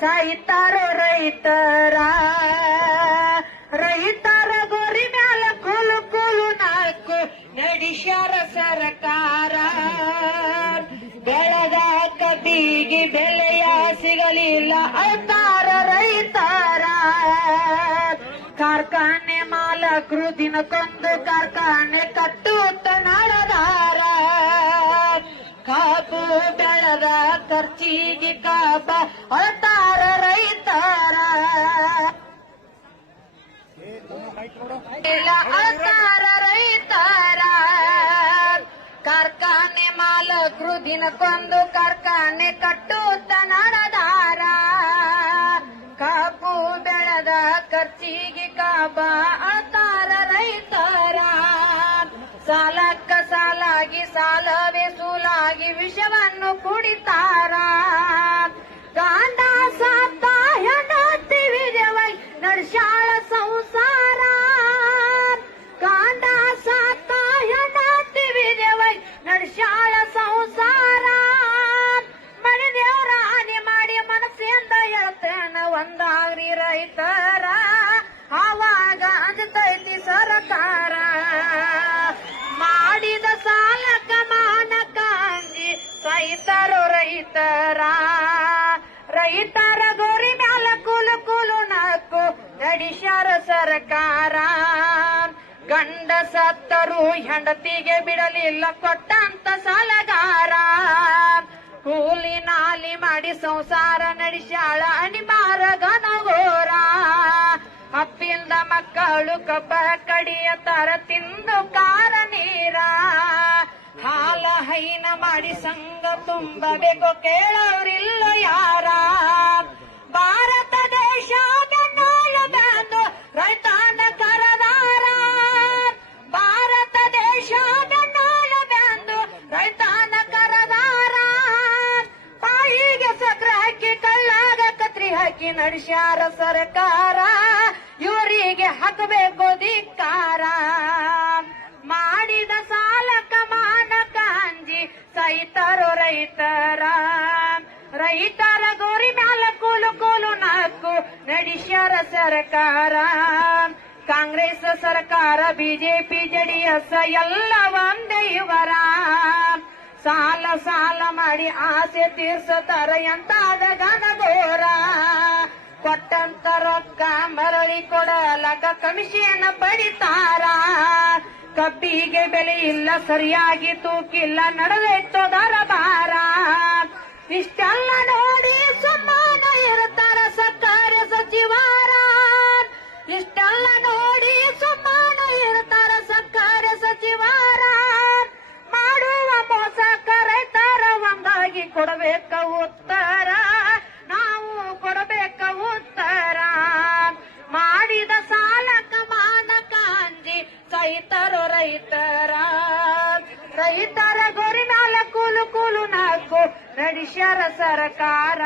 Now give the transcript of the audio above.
ಸಾಯ್ತಾರೋ ರೈತರ ರೈತರ ಗೋರಿ ಮ್ಯಾಲ ಕೂಲು ಕೂಲು ನಾಲ್ಕು ನಡಿಸ್ಯಾರ ಸರ್ಕಾರ. ಬೆಳೆದ ಕಬ್ಬಿಗೆ ಬೆಲೆಯ ಸಿಗಲಿಲ್ಲ ಅಳ್ತಾರ ರೈತರ. ಕಾರ್ಖಾನೆ ಮಾಲಕರು ದಿನಕ್ಕೊಂದು ಕಾರ್ಖಾನೆ ಕಟ್ಟುತ್ತ ನಾಳದಾರ ಖರ್ಚಿಗೆ ಕಾಬ ಅಳ್ತಾರ ರೈತರ ಇಲ್ಲ ಅಳ್ತಾರ ರೈತರ ಕಾರ್ಖಾನೆ ಮಾಲಕರು ದಿನಕ್ಕೊಂದು ಕಾರ್ಖಾನೆ ಕಟ್ಟುತ್ತ ನಡೆದಾರ ಕಾಪು ಬೆಳೆದ ಖರ್ಚಿಗೆ ಕಾಬ ಅಳ್ತಾರ ರೈತರ ಸಾಲಕ್ಕ ಸಾಲಾಗಿ ಸಾಲವೇ ಸೂಲಾಗಿ ವಿಷವನ್ನು ಕುಡಿತಾರ? ಸೈತರು ರೈತರ ರೈತರ ಗೋರಿ ಮ್ಯಾಲ ಕೂಲು ಕೂಲು ನಕ್ಕು ನಡಿಸ್ಯಾರ ಸರ್ಕಾರ. ಗಂಡ ಸತ್ತರು ಹೆಂಡತಿಗೆ ಬಿಡಲಿಲ್ಲ ಕೊಟ್ಟಂತ ಸಾಲಗಾರ. ಕೂಲಿ ನಾಲಿ ಮಾಡಿ ಸಂಸಾರ ನಡೆಸ್ಯಾಳ ಅನಿಮಾರ ಗನಗೋರ ಅಪ್ಪಿಲ್ದ ಮಕ್ಕಳು ಕಬ್ಬ ಕಡಿಯ ತರ ತಿಂದು ಕಾರ ನೀರ ಹಾಲ ಹೈನ ಮಾಡಿ ಸಂಘ ತುಂಬಬೇಕು ಕೇಳೋರಿಲ್ಲ ಯಾರ? ಭಾರತ ದೇಶ ಬೆನ್ನಾಳು ಬಂದು ರೈತಾನ ಕರದಾರ. ಭಾರತ ದೇಶ ಬೆನ್ನಾಳು ಬಂದು ರೈತಾನ ಕರದಾರ. ಬಾಯಿಗೆ ಸಕ್ರ ಹಾಕಿ ಕಳ್ಳಾಗ ಕತ್ರಿ ಹಾಕಿ, ನಡೆಸ್ಯಾರ ಸರ್ಕಾರ. ಇವರಿಗೆ ಹಾಕಬೇಕು ಧಿಕ್ಕಾರ. ಸೈತರು ರೈತರ. ರೈತರ ಗೋರಿ ಮ್ಯಾಲ ಕೂಲು ಕೂಲು ನಾಲ್ಕು ನಡೆಸ್ಯಾರ ಸರ್ಕಾರ. ಕಾಂಗ್ರೆಸ್ ಸರ್ಕಾರ, ಬಿಜೆಪಿ, ಜೆಡಿಎಸ್ ಎಲ್ಲ ಒಂದೇ ಇವರ. ಸಾಲ ಸಾಲ ಮಾಡಿ ಆಸೆ ತೀರ್ಸತಾರ ಎಂತಾದ ಗನಗೋರ ಕೊಟ್ಟಂತ ರೊಕ್ಕ ಮರಳಿ ಕೊಡಲಕ ಕಮಿಷನ್ ಪಡಿತಾರ. ಕಬ್ಬಿಗೆ ಬೆಲೆ ಇಲ್ಲ ಸರಿಯಾಗಿ ತೂಕಿಲ್ಲ ನಡೆದೈತೋ ಭಾರ. ಇಷ್ಟೆಲ್ಲ ನೋಡಿ ಸುಮ್ಮನ ಇರುತ್ತಾರ ಸರ್ಕಾರಿ ಸಚಿವಾರ. ಇಷ್ಟೆಲ್ಲ ನೋಡಿ ಸುಮ್ಮನ ಇರುತ್ತಾರ ಸರ್ಕಾರಿ ಸಚಿವಾರ. ಮಾಡುವ ಮೋಸ ಕರೆತಾರ ಒಂದಾಗಿ ಕೊಡಬೇಕು ಉತ್ತರ. ಗೋರಿ ಮ್ಯಾಲ ಕೂಲು ಕೂಲು ನಾಲ್ಕು ನಡೆಸ್ಯಾರ ಸರ್ಕಾರ